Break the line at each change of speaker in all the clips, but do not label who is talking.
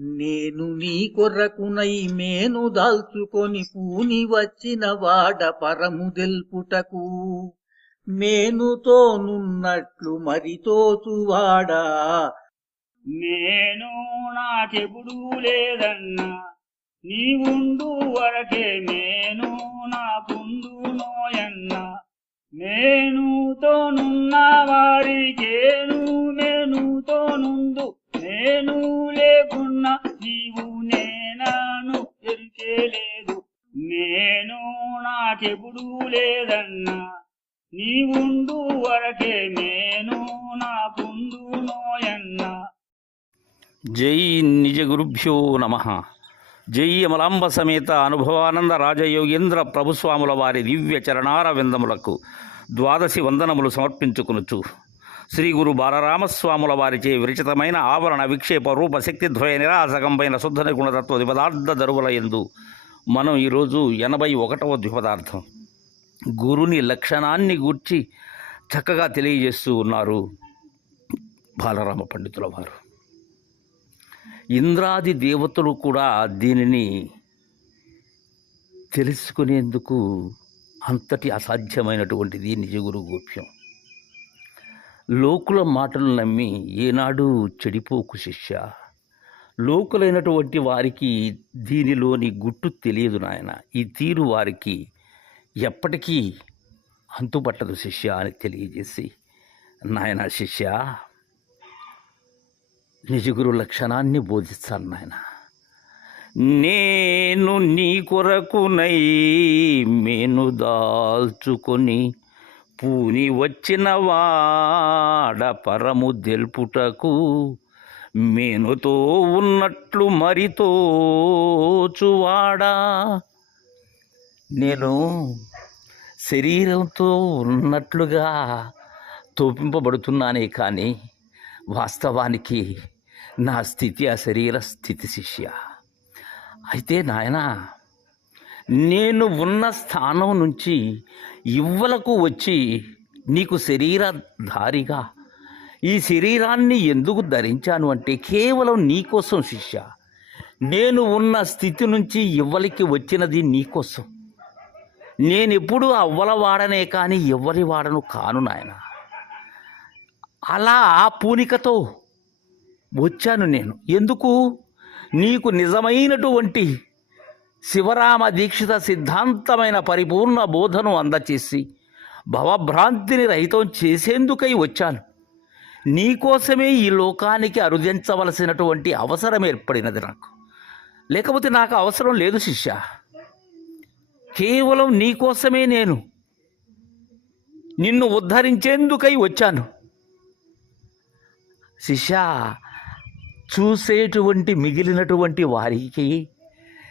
నేను నీ కొర్రకునై మేను దాల్చుకొని పూని వచ్చిన వాడ పరము దెల్పుటకు. మేనుతోనున్నట్లు మరితోచువాడా
నేను నాకెప్పుడు లేదన్నా నీవుండు వరకే నేను నాకుండు నోయన్నా. నేనుతోనున్న వారికి నాకెప్పుడు లేదన్నా. నీవుండు వరకే నేను నాకుండు నోయన్నా.
జై నిజ గురుభ్యో నమ. జై అమలాంబ సమేత అనుభవానంద రాజయోగేంద్ర ప్రభుస్వాముల వారి దివ్య చరణార విందములకు ద్వాదశి వందనములు సమర్పించుకునుచు. శ్రీ గురు బాలరామస్వాముల వారిచే విరచితమైన ఆవరణ విక్షేప రూప శక్తి నిరాసకంపైన శుద్ధ నిగుణతత్వ పదార్థ దరువుల ఎందు మనం ఈరోజు ఎనభై ఒకటవ ద్విపదార్థం గురుని లక్షణాన్ని గూర్చి చక్కగా తెలియజేస్తూ ఉన్నారు బాలరామ పండితుల వారు. ఇంద్రాది దేవతలు కూడా దీనిని తెలుసుకునేందుకు అంతటి అసాధ్యమైనటువంటిది నిజగురు గోప్యం. లోకుల మాటలు నమ్మి ఏనాడు చెడిపోకు శిష్య. లోకులైనటువంటి వారికి దీనిలోని గుట్టు తెలియదు నాయన. ఈ తీరు వారికి ఎప్పటికీ అంతుపట్టదు శిష్య అని తెలియజేసి నాయన శిష్య నిజగురు లక్షణాన్ని బోధిస్తాను నాయన. నేను నీ కొరకునై మేను దాల్చుకొని పూని వచ్చిన వాడ పరము దెల్పుటకు మేనుతో ఉన్నట్లు మరితోచువాడా నేను శరీరంతో ఉన్నట్లుగా తోపింపబడుతున్నానే కానీ వాస్తవానికి నా స్థితి ఆ శరీర స్థితి శిష్య. అయితే నాయన నేను ఉన్న స్థానం నుంచి ఇవ్వలకు వచ్చి నీకు శరీరధారిగా ఈ శరీరాన్ని ఎందుకు ధరించాను అంటే కేవలం నీకోసం శిష్య. నేను ఉన్న స్థితి నుంచి ఇవ్వలికి వచ్చినది నీకోసం నేనెప్పుడు అవ్వల వాడనే కానీ ఎవ్వరి వాడను కాను నాయన. అలా ఆ పూనికతో వచ్చాను నేను. ఎందుకు? నీకు నిజమైనటువంటి శివరామ దీక్షిత సిద్ధాంతమైన పరిపూర్ణ బోధను అందచేసి భవభ్రాంతిని రహితం చేసేందుకై వచ్చాను. నీకోసమే ఈ లోకానికి అరుదించవలసినటువంటి అవసరం ఏర్పడినది నాకు. లేకపోతే నాకు అవసరం లేదు శిష్య. కేవలం నీకోసమే నేను నిన్ను ఉద్ధరించేందుకై వచ్చాను. శిష్య చూసేటువంటి మిగిలినటువంటి వారికి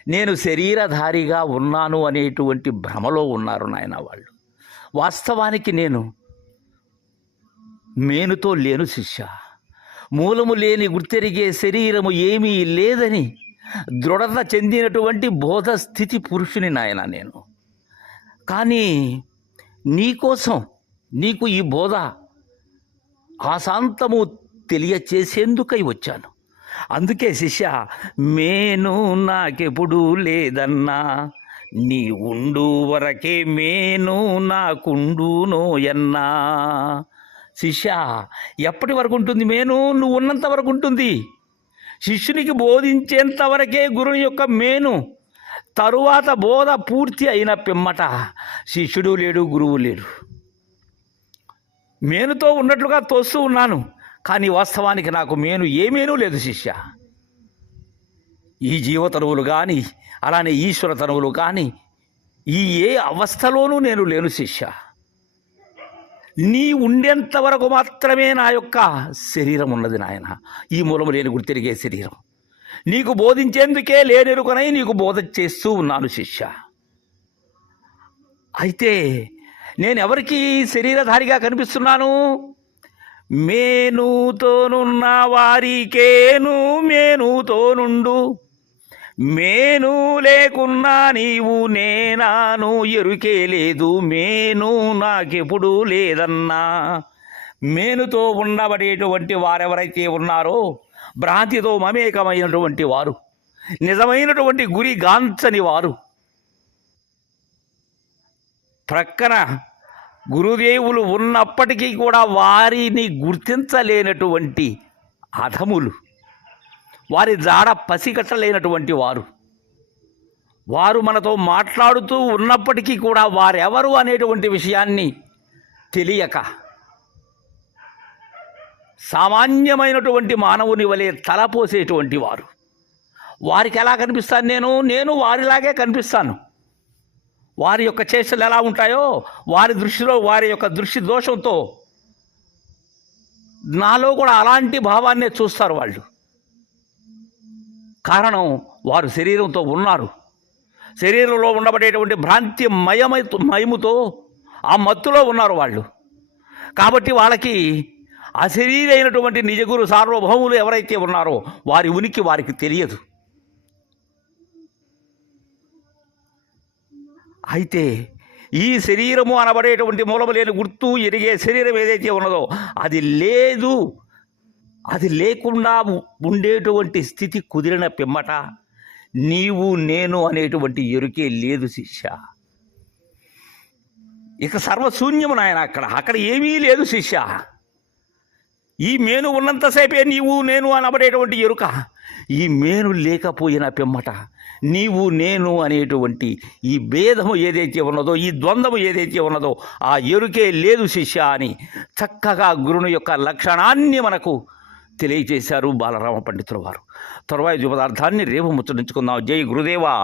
నేను శరీరధారిగా ఉన్నాను అనేటువంటి భ్రమలో ఉన్నారు నాయన వాళ్ళు. వాస్తవానికి నేను మేనుతో లేను శిష్య. మూలము లేని గుర్తెరిగే శరీరము ఏమీ లేదని దృఢత చెందినటువంటి బోధ స్థితి పురుషుని నాయన నేను. కానీ నీకోసం నీకు ఈ బోధ ఆశాంతము తెలియచేసేందుకై వచ్చాను. అందుకే శిష్య మేను నాకెప్పుడు లేదన్నా. నీ ఉండు వరకే మేను నాకుండు నోయన్నా శిష్య ఎప్పటి వరకు ఉంటుంది మేను? నువ్వు ఉన్నంత వరకు ఉంటుంది. శిష్యునికి బోధించేంత వరకే గురుని యొక్క మేను. తరువాత బోధ పూర్తి అయిన పిమ్మట శిష్యుడు లేడు గురువు లేడు. మేనుతో ఉన్నట్లుగా తోస్తూ ఉన్నాను కానీ వాస్తవానికి నాకు మేను ఏమేనూ లేదు శిష్య. ఈ జీవతనువులు కానీ అలానే ఈశ్వర తనువులు కానీ ఈ ఏ అవస్థలోనూ నేను లేను శిష్య. నీ ఉండేంత వరకు మాత్రమే నా యొక్క శరీరం ఉన్నది నాయన. ఈ మూలము లేని గుర్తిరిగే శరీరం. నీకు బోధించేందుకే లేనెరుకనై నీకు బోధ చేస్తూ ఉన్నాను శిష్య. అయితే నేను ఎవరికి శరీరధారిగా కనిపిస్తున్నాను? మేనుతోనున్న వారికేను మేనుతోనుండు. మేను లేకున్నా నీవు నేనాను ఎరుకే లేదు మేను నాకెప్పుడు లేదన్నా. మేనుతో ఉండబడేటువంటి వారెవరైతే ఉన్నారో భ్రాంతితో మమేకమైనటువంటి వారు నిజమైనటువంటి గురి గాంచని వారు. ప్రక్కన గురుదేవులు ఉన్నప్పటికీ కూడా వారిని గుర్తించలేనటువంటి అధములు. వారి జాడ పసిగట్టలేనటువంటి వారు. వారు మనతో మాట్లాడుతూ ఉన్నప్పటికీ కూడా వారెవరు అనేటువంటి విషయాన్ని తెలియక సామాన్యమైనటువంటి మానవుని వలె తలపోసేటువంటి వారు. వారికి ఎలా కనిపిస్తాను నేను? నేను వారిలాగే కనిపిస్తాను. వారి యొక్క చేష్టలు ఎలా ఉంటాయో వారి దృష్టిలో వారి యొక్క దృష్టి దోషంతో నాలో కూడా అలాంటి భావాన్నే చూస్తారు వాళ్ళు. కారణం వారు శరీరంతో ఉన్నారు. శరీరంలో ఉండబడేటువంటి భ్రాంతి మయమై మయముతో ఆ మత్తులో ఉన్నారు వాళ్ళు. కాబట్టి వాళ్ళకి అశరీరైనటువంటి నిజగురు సార్వభౌములు ఎవరైతే ఉన్నారో వారి ఉనికి వారికి తెలియదు. అయితే ఈ శరీరము అనబడేటువంటి మూలము లేని గుర్తు ఎరిగే శరీరం ఏదైతే ఉన్నదో అది లేదు. అది లేకుండా ఉండేటువంటి స్థితి కుదిరిన పిమ్మట నీవు నేను అనేటువంటి ఎరుకే లేదు శిష్య. ఇక సర్వశూన్యము నాయన అక్కడ. అక్కడ ఏమీ లేదు శిష్య. ఈ మేను ఉన్నంతసేపే నీవు నేను అనబడేటువంటి ఎరుక. ఈ మేను లేకపోయిన పిమ్మట నీవు నేను అనేటువంటి ఈ భేదము ఏదైతే ఉన్నదో ఈ ద్వంద్వము ఏదైతే ఉన్నదో ఆ ఎరుకే లేదు శిష్య అని చక్కగా గురుని యొక్క లక్షణాన్ని మనకు తెలియజేశారు బాలరామ పండితుల వారు తరువాయి పదార్థాన్ని రేపు ముచ్చరించుకుందాం జై గురుదేవా.